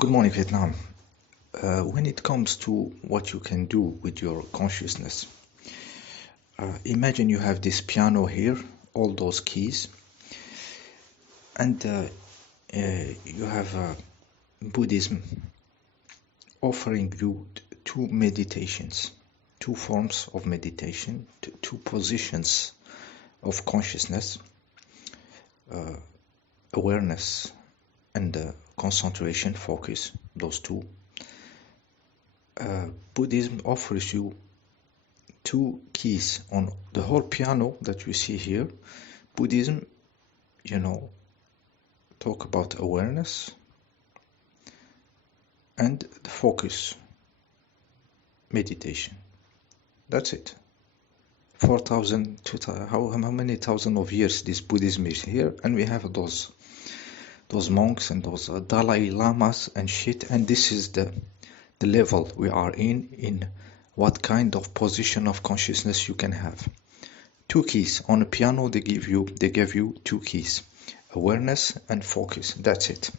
Good morning, Vietnam. When it comes to what you can do with your consciousness, imagine you have this piano here, all those keys, and you have Buddhism offering you two meditations, two forms of meditation, two positions of consciousness, awareness and concentration, focus, those two. Buddhism offers you two keys on the whole piano that you see here. Buddhism, talk about awareness and the focus, meditation. That's it. 4,000, how many thousand of years this Buddhism is here, and we have those monks and those Dalai Lamas and shit, and this is the level we are in what kind of position of consciousness you can have. Two keys on a piano. They gave you two keys, awareness and focus. That's it.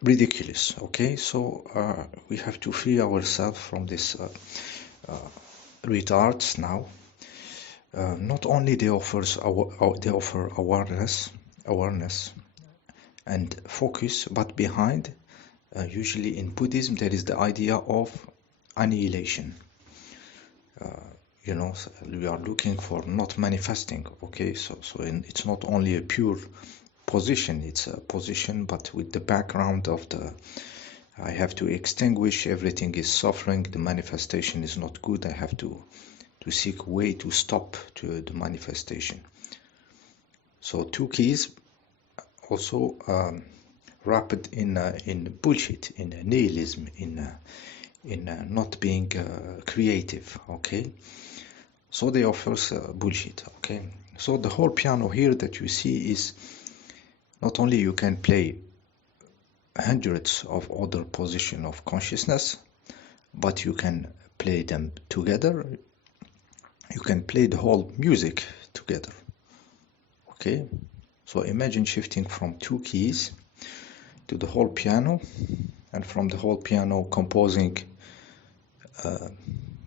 Ridiculous. Okay, so we have to free ourselves from this retards now. Not only they offer awareness and focus, but behind, usually in Buddhism, there is the idea of annihilation. We are looking for not manifesting. Okay, so it's not only a pure position, it's a position, but with the background of I have to extinguish, everything is suffering, the manifestation is not good, I have to seek a way to stop to the manifestation. So two keys, also wrapped in bullshit, in nihilism, in not being creative. Okay, so they offer bullshit. Okay, so the whole piano here that you see is not only you can play hundreds of other positions of consciousness, but you can play them together. You can play the whole music together. Okay, so imagine shifting from two keys to the whole piano, and from the whole piano composing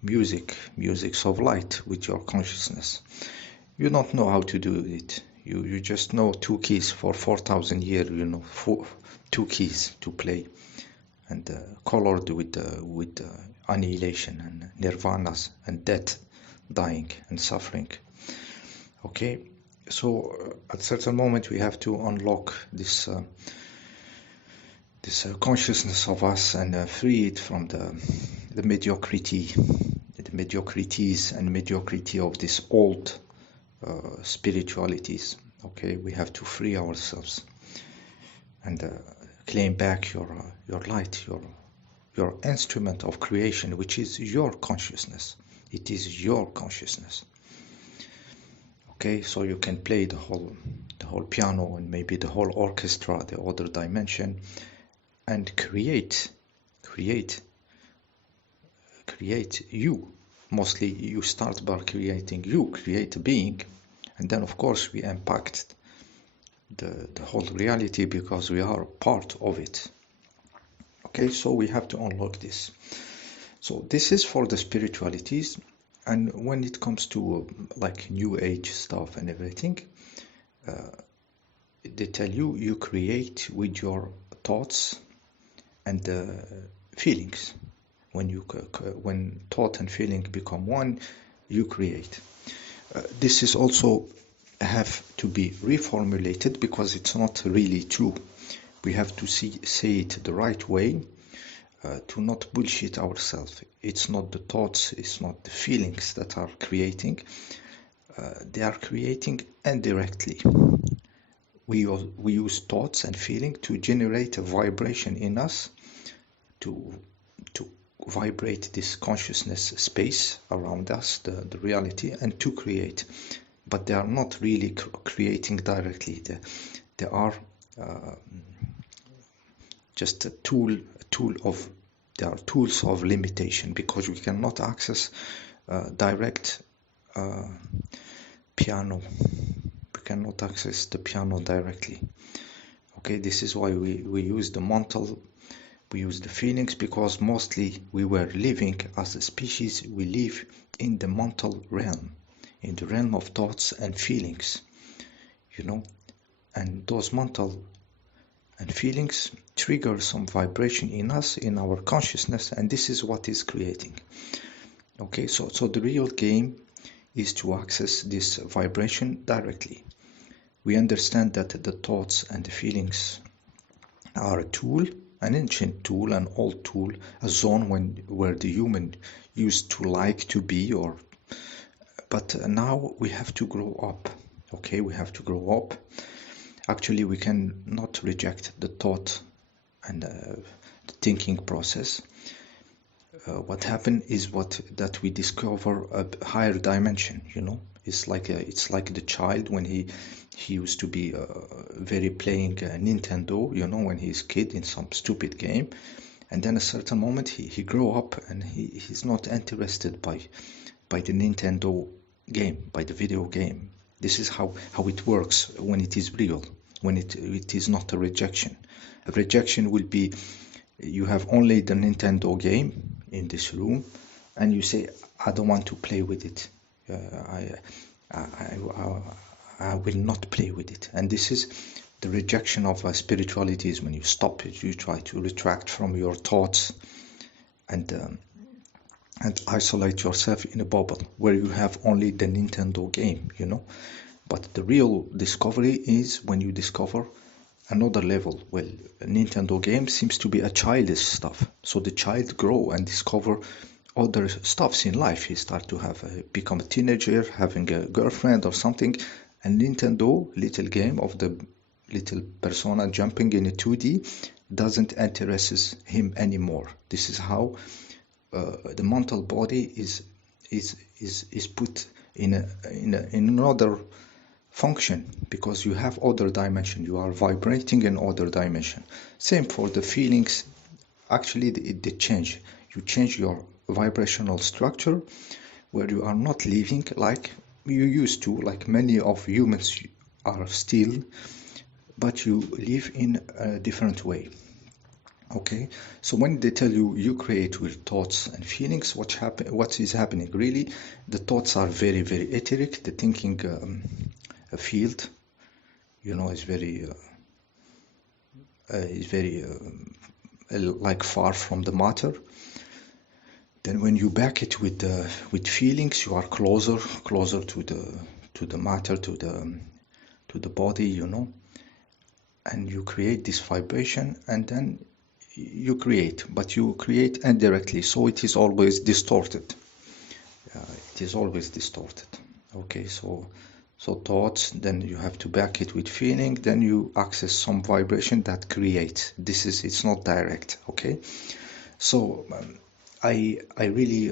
musics of light with your consciousness. You don't know how to do it. You just know two keys for 4,000 years. Two keys to play, and colored with annihilation and nirvanas and death, dying and suffering. Okay, so at a certain moment we have to unlock this consciousness of us and free it from the mediocrities and mediocrity of this old spiritualities. Okay, we have to free ourselves and claim back your light, your instrument of creation, which is your consciousness. It is your consciousness. Okay, so you can play the whole piano and maybe the whole orchestra, the other dimension, and create you. Mostly you start by creating you, create a being, and then of course we impact the whole reality because we are part of it. Okay, so we have to unlock this. So this is for the spiritualities, and when it comes to like new age stuff and everything, they tell you create with your thoughts and feelings. When thought and feeling become one, you create. This is also have to be reformulated because it's not really true. We have to say it the right way, to not bullshit ourselves. It's not the thoughts, it's not the feelings that are creating. They are creating indirectly. We use thoughts and feeling to generate a vibration in us, to vibrate this consciousness space around us, the reality, and to create. But they are not really creating directly. They are just a tool of. They are tools of limitation because we cannot access direct piano. We cannot access the piano directly. Okay, this is why we use the mental, we use the feelings, because mostly we were living as a species, we live in the mental realm, in the realm of thoughts and feelings, you know, and those mental and feelings trigger some vibration in us, in our consciousness, and this is what is creating. Okay, so the real game is to access this vibration directly. We understand that the thoughts and the feelings are a tool, an ancient tool, an old tool, a zone where the human used to like to be, but now we have to grow up. Okay, we have to grow up. Actually, we can not reject the thought and the thinking process. What happened is that we discover a higher dimension. It's like the child when he used to be very playing Nintendo, when he's kid in some stupid game, and then a certain moment he grow up and he's not interested by the Nintendo game, by the video game. This is how it works when it is real, when it is not a rejection. A rejection will be you have only the Nintendo game in this room, and you say, I don't want to play with it. I will not play with it. And this is the rejection of spirituality, is when you stop it, you try to retract from your thoughts and isolate yourself in a bubble where you have only the Nintendo game, But the real discovery is when you discover another level. Well, a Nintendo game seems to be a childish stuff. So the child grow and discover other stuffs in life. He start to become a teenager, having a girlfriend or something. And Nintendo little game of the little persona jumping in a 2D doesn't interest him anymore. This is how the mental body is put in another function, because you have other dimension, you are vibrating in other dimension. Same for the feelings. Actually they change. You change your vibrational structure, where you are not living like you used to, like many of humans are still, but you live in a different way. Okay, so when they tell you create with thoughts and feelings, what is happening really? The thoughts are very, very etheric. The thinking field, is very like far from the matter. Then when you back it with feelings, you are closer to the matter, to the body, and you create this vibration, and then you create, but you create indirectly, so it is always distorted. It is always distorted. Okay, so thoughts, then you have to back it with feeling, then you access some vibration that creates. It's not direct. Okay, so I really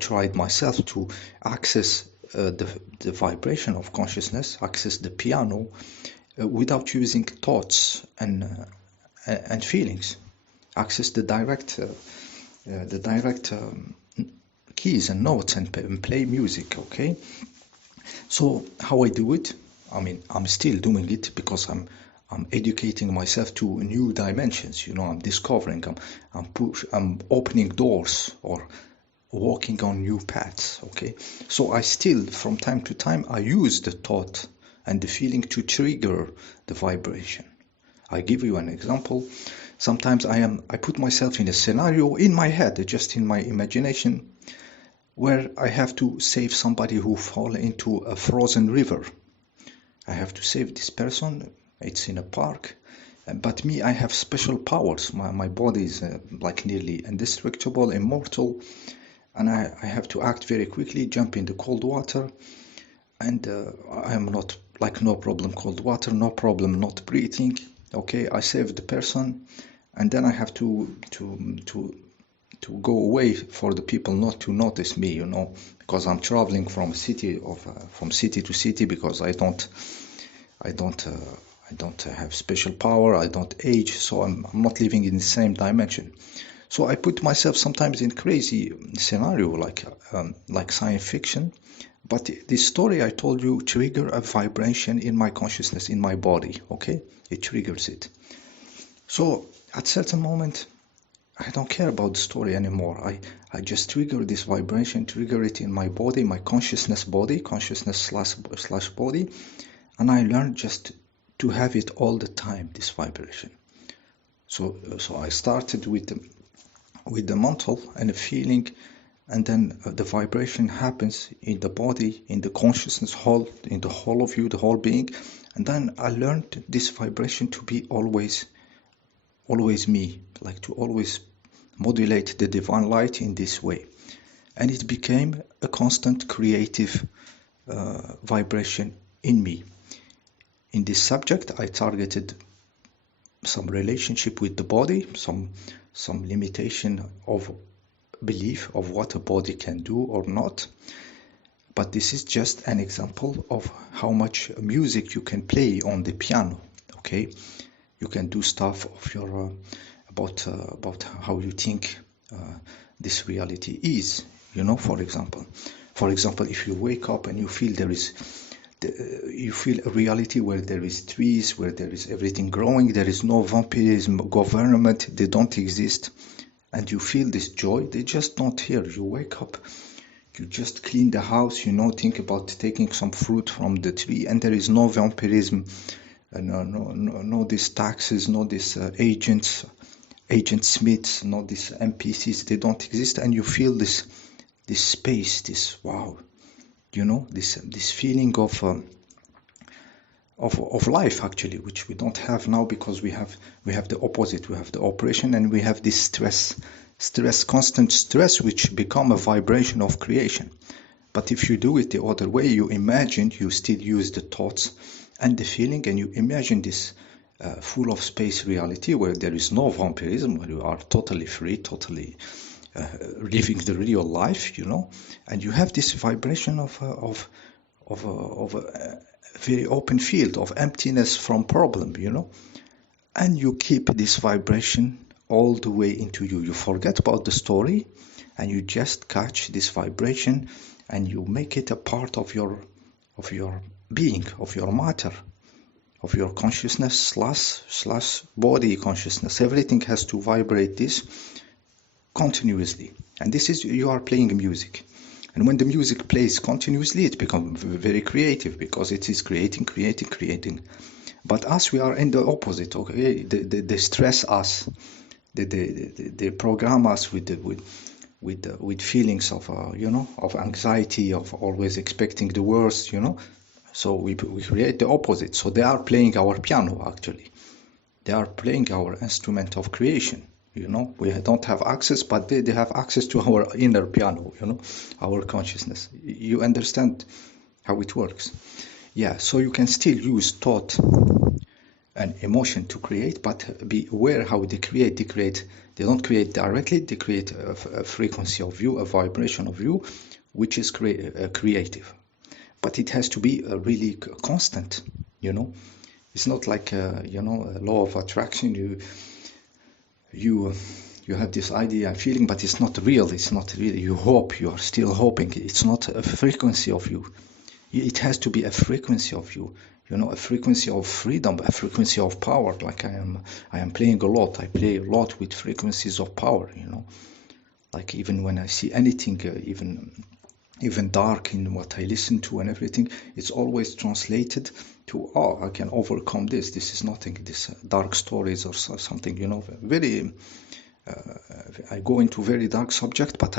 tried myself to access the vibration of consciousness, access the piano without using thoughts and feelings, access the direct keys and notes and play music. Okay, so how I do it? I mean, I'm still doing it because I'm educating myself to new dimensions. I'm discovering, I'm opening doors or walking on new paths. Okay, so I still, from time to time, I use the thought and the feeling to trigger the vibration. I give you an example. Sometimes I put myself in a scenario in my head, just in my imagination, where I have to save somebody who fall into a frozen river. I have to save this person. It's in a park, but me, I have special powers. My body is like nearly indestructible, immortal, and I have to act very quickly, jump in the cold water, and I am not, like, no problem cold water, no problem not breathing. Okay, I save the person, and then I have to go away for the people not to notice me, because I'm traveling from city to city, because I don't have special power, I don't age, so I'm not living in the same dimension. So I put myself sometimes in crazy scenario, like science fiction, But this story I told you trigger a vibration in my consciousness, in my body, okay? It triggers it. So at certain moment, I don't care about the story anymore. I just trigger this vibration, trigger it in my body, my consciousness slash body, and I learned just to have it all the time, this vibration. So I started with the mental and a feeling, and then the vibration happens in the body, in the consciousness whole, in the whole of you, the whole being, and then I learned this vibration to be always me, like to always modulate the divine light in this way. And it became a constant creative vibration in me. In this subject, I targeted some relationship with the body, some limitation of belief of what a body can do or not. But this is just an example of how much music you can play on the piano, okay? You can do stuff of your about how you think this reality is, you know. For example, if you wake up and you feel you feel a reality where there is trees, where there is everything growing, there is no vampirism, government, they don't exist, and you feel this joy, they just not here. You wake up, you just clean the house, you know, think about taking some fruit from the tree, and there is no vampirism, no these taxes, no these agent Smiths, no these NPCs, they don't exist, and you feel this space, this wow, you know, this feeling of life actually, which we don't have now, because we have the opposite. We have the oppression, and we have this constant stress, which become a vibration of creation. But if you do it the other way, you imagine, you still use the thoughts and the feeling, and you imagine this full of space reality where there is no vampirism, where you are totally free, totally living the real life, you know, and you have this vibration of a very open field of emptiness from problem, you know, and you keep this vibration all the way into you. You forget about the story, and you just catch this vibration, and you make it a part of your being, of your matter, of your consciousness slash body consciousness. Everything has to vibrate this continuously, and this is, you are playing music. And when the music plays continuously, it becomes very creative, because it is creating. But us, we are in the opposite, okay? They stress us, they program us with feelings of you know, of anxiety, of always expecting the worst, you know. So we create the opposite. So they are playing our piano actually. They are playing our instrument of creation. You know, we don't have access, but they have access to our inner piano, you know, our consciousness. You understand how it works? Yeah, so you can still use thought and emotion to create, but be aware how they create. They don't create directly, they create a frequency of you, a vibration of you, which is creative. But it has to be really constant, you know. It's not like, you know, a law of attraction. You have this idea and feeling, but it's not real. It's not really. You hope. You are still hoping. It's not a frequency of you. It has to be a frequency of you. You know, a frequency of freedom, a frequency of power. Like I am playing a lot. I play a lot with frequencies of power. You know, like even when I see anything, even dark in what I listen to and everything, it's always translated to, oh, I can overcome this. This is nothing. This dark stories or something, you know, very. I go into very dark subject, but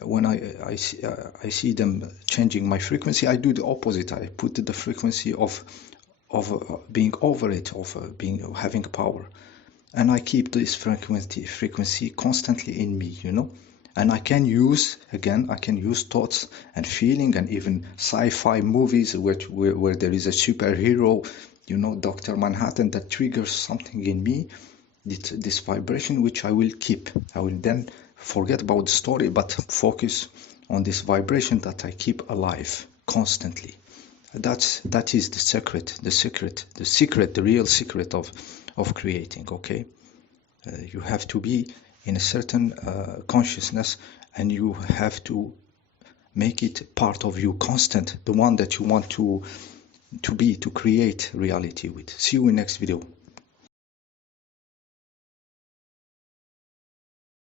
when I see them changing my frequency, I do the opposite. I put the frequency of being over it, of having power, and I keep this frequency constantly in me, you know. And I can use thoughts and feeling, and even sci-fi movies where there is a superhero, you know, Dr. Manhattan, that triggers something in me, this vibration, which I will keep. I will then forget about the story, but focus on this vibration that I keep alive constantly. That is the secret, the real secret of creating, okay? You have to be in a certain consciousness, and you have to make it part of you, constant, the one that you want to be, to create reality with. See you in next video.